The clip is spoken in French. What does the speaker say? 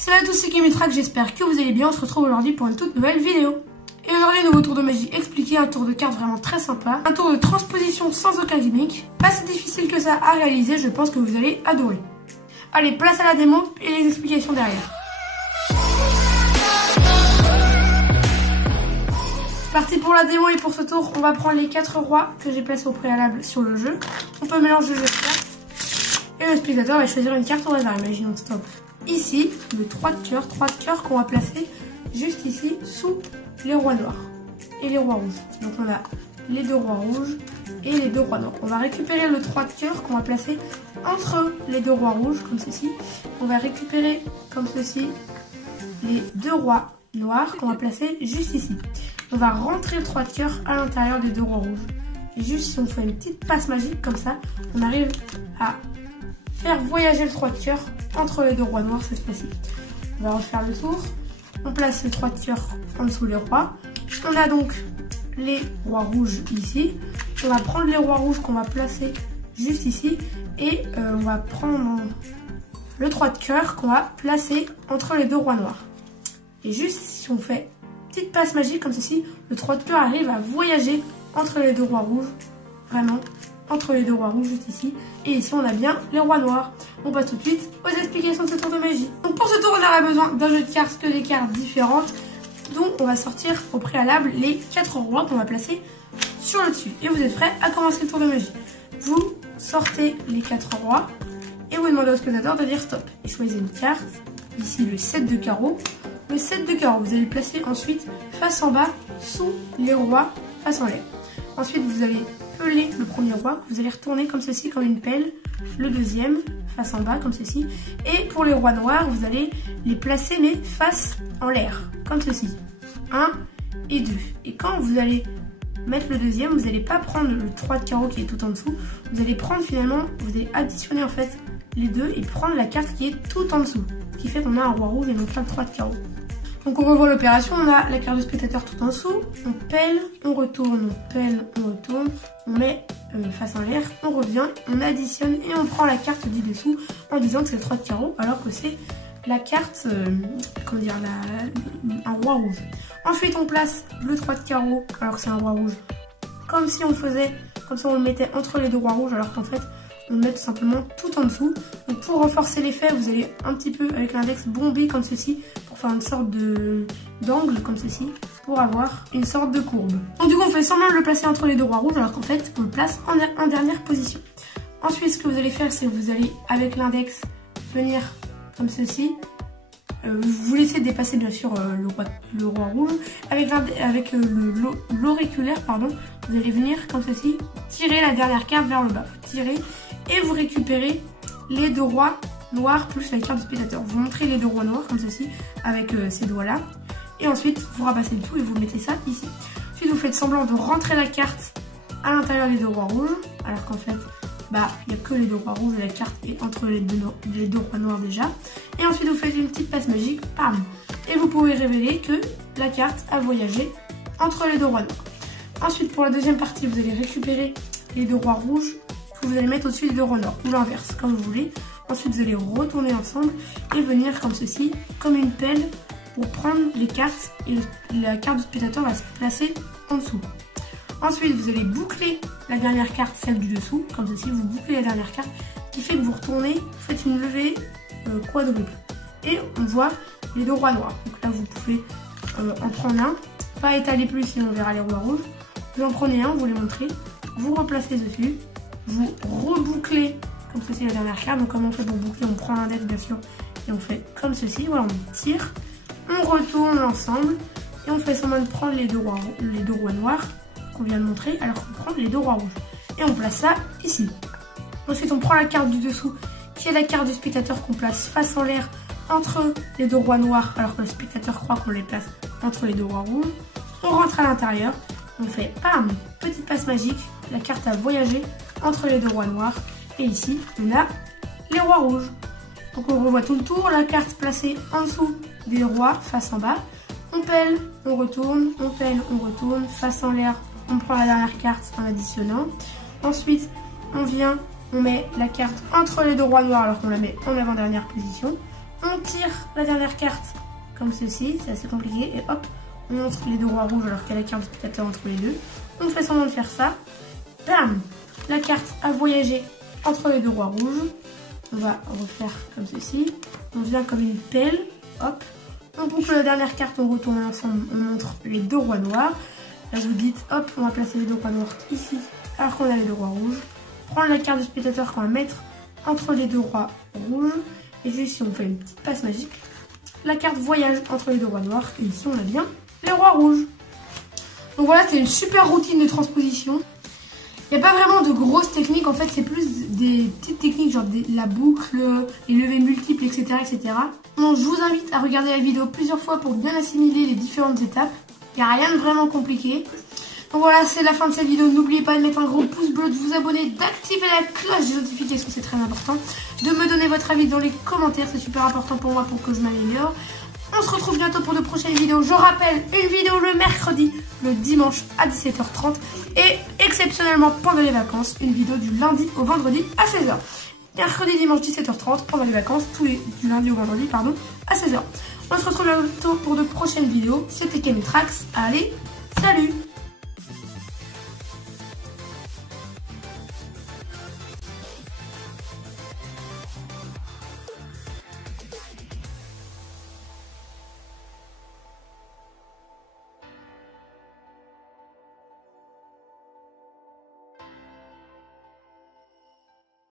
Salut à tous, c'est Kemitrack, j'espère que vous allez bien. On se retrouve aujourd'hui pour une toute nouvelle vidéo. Et aujourd'hui, nouveau tour de magie expliqué, un tour de cartes vraiment très sympa. Un tour de transposition sans aucun gimmick. Pas si difficile que ça à réaliser, je pense que vous allez adorer. Allez, place à la démo et les explications derrière. Parti pour la démo et pour ce tour, on va prendre les 4 rois que j'ai placés au préalable sur le jeu. On peut mélanger le jeu de cartes. Et le spectateur va choisir une carte au hasard, imaginons stop. Ici, le 3 de cœur qu'on va placer juste ici sous les rois noirs et les rois rouges. Donc on a les 2 rois rouges et les 2 rois noirs. On va récupérer le 3 de cœur qu'on va placer entre les 2 rois rouges comme ceci. On va récupérer comme ceci les 2 rois noirs qu'on va placer juste ici. On va rentrer le 3 de cœur à l'intérieur des 2 rois rouges. Et juste si on fait une petite passe magique comme ça, on arrive à faire voyager le 3 de cœur entre les 2 rois noirs cette fois-ci. On va refaire le tour. On place le 3 de cœur en dessous les rois. On a donc les rois rouges ici. On va prendre les rois rouges qu'on va placer juste ici. Et on va prendre le 3 de cœur qu'on va placer entre les 2 rois noirs. Et juste si on fait une petite passe magique comme ceci, le 3 de cœur arrive à voyager entre les 2 rois rouges. Vraiment, entre les 2 rois rouges juste ici. Et ici on a bien les rois noirs. On passe tout de suite aux explications de ce tour de magie. Donc pour ce tour on aura besoin d'un jeu de cartes, que des cartes différentes. Donc on va sortir au préalable les 4 rois qu'on va placer sur le dessus. Et vous êtes prêts à commencer le tour de magie. Vous sortez les 4 rois et vous demandez au spectateur de dire stop. Et choisissez une carte, ici le 7 de carreau. Le 7 de carreau, vous allez le placer ensuite face en bas sous les rois face en l'air. Ensuite vous allez peler le premier roi, vous allez retourner comme ceci, comme une pelle, le deuxième face en bas comme ceci, et pour les rois noirs vous allez les placer mais face en l'air comme ceci, 1 et 2. Et quand vous allez mettre le deuxième, vous n'allez pas prendre le 3 de carreau qui est tout en dessous, vous allez prendre finalement, vous allez additionner en fait les deux et prendre la carte qui est tout en dessous, ce qui fait qu'on a un roi rouge et non pas le 3 de carreau. Donc on revoit l'opération, on a la carte du spectateur tout en dessous, on pèle, on retourne, on pèle, on retourne, on met face en l'air, on revient, on additionne et on prend la carte du dessous en disant que c'est le 3 de carreau alors que c'est la carte, comment dire, un roi rouge. Ensuite on place le 3 de carreau alors que c'est un roi rouge, comme si on faisait, comme si on le mettait entre les 2 rois rouges alors qu'en fait on le met tout simplement tout en dessous. Donc pour renforcer l'effet, vous allez un petit peu avec l'index bomber comme ceci pour faire une sorte d'angle comme ceci pour avoir une sorte de courbe. Donc du coup on fait semblant de le placer entre les 2 rois rouges alors qu'en fait on le place en dernière position. Ensuite ce que vous allez faire, c'est que vous allez avec l'index venir comme ceci. Vous laissez dépasser bien sûr le roi rouge. Avec l'auriculaire, pardon, vous allez venir comme ceci, tirer la dernière carte vers le bas. Tirer et vous récupérez les 2 rois noirs plus la carte du spectateur. Vous montrez les 2 rois noirs comme ceci avec ces doigts là. Et ensuite vous rabassez le tout et vous mettez ça ici. Ensuite vous faites semblant de rentrer la carte à l'intérieur des 2 rois rouges. Alors qu'en fait, bah, il n'y a que les 2 rois rouges et la carte est entre les deux rois noirs déjà. Et ensuite vous faites une petite passe magique, pam. Et vous pouvez révéler que la carte a voyagé entre les 2 rois noirs. Ensuite pour la deuxième partie, vous allez récupérer les 2 rois rouges que vous allez mettre au-dessus des 2 rois noirs, ou l'inverse, comme vous voulez. Ensuite vous allez retourner ensemble et venir comme ceci, comme une pelle, pour prendre les cartes et la carte du spectateur va se placer en dessous. Ensuite vous allez boucler la dernière carte, celle du dessous, comme ceci, vous bouclez la dernière carte, qui fait que vous retournez, vous faites une levée quadruple. Et on voit les 2 rois noirs. Donc là vous pouvez en prendre un, pas étaler plus sinon on verra les rois rouges. Vous en prenez un, vous les montrez, vous replacez dessus, vous rebouclez comme ceci la dernière carte. Donc comment on fait pour boucler? On prend l'index bien sûr et on fait comme ceci, voilà, on tire, on retourne l'ensemble et on fait semblant de prendre les 2 rois noirs qu'on vient de montrer alors qu'on prend les 2 rois rouges. Et on place ça ici. Ensuite on prend la carte du dessous qui est la carte du spectateur qu'on place face en l'air entre les 2 rois noirs alors que le spectateur croit qu'on les place entre les 2 rois rouges. On rentre à l'intérieur, on fait pam, petite passe magique, la carte a voyagé entre les 2 rois noirs et ici on a les rois rouges. Donc on revoit tout le tour, la carte placée en dessous des rois face en bas, on pèle, on retourne, on pèle, on retourne, face en l'air, on prend la dernière carte en additionnant. Ensuite on vient, on met la carte entre les 2 rois noirs alors qu'on la met en avant-dernière position. On tire la dernière carte comme ceci, c'est assez compliqué. Et hop, on montre les deux rois rouges alors qu'il y a la carte du spectateur entre les deux. On fait semblant de faire ça. Bam! La carte a voyagé entre les deux rois rouges. On va refaire comme ceci. On vient comme une pelle. Hop. On boucle la dernière carte, on retourne ensemble, on montre les deux rois noirs. Là, je vous dis, hop, on va placer les deux rois noirs ici, alors qu'on a les deux rois rouges. Prendre la carte du spectateur qu'on va mettre entre les deux rois rouges. Et juste ici, on fait une petite passe magique. La carte voyage entre les deux rois noirs. Et ici, on a bien les rois rouges. Donc voilà, c'est une super routine de transposition. Il n'y a pas vraiment de grosses techniques, en fait, c'est plus des petites techniques, genre la boucle, les levées multiples, etc. etc. Donc je vous invite à regarder la vidéo plusieurs fois pour bien assimiler les différentes étapes. Il n'y a rien de vraiment compliqué. Donc voilà, c'est la fin de cette vidéo. N'oubliez pas de mettre un gros pouce bleu, de vous abonner, d'activer la cloche de notification, c'est très important. De me donner votre avis dans les commentaires, c'est super important pour moi pour que je m'améliore. On se retrouve bientôt pour de prochaines vidéos. Je rappelle, une vidéo le mercredi, le dimanche à 17h30 et exceptionnellement pendant les vacances, une vidéo du lundi au vendredi à 16h. Mercredi, dimanche, 17h30 pendant les vacances, du lundi au vendredi, pardon, à 16h. On se retrouve bientôt pour de prochaines vidéos. C'était Kemitrax. Allez, salut!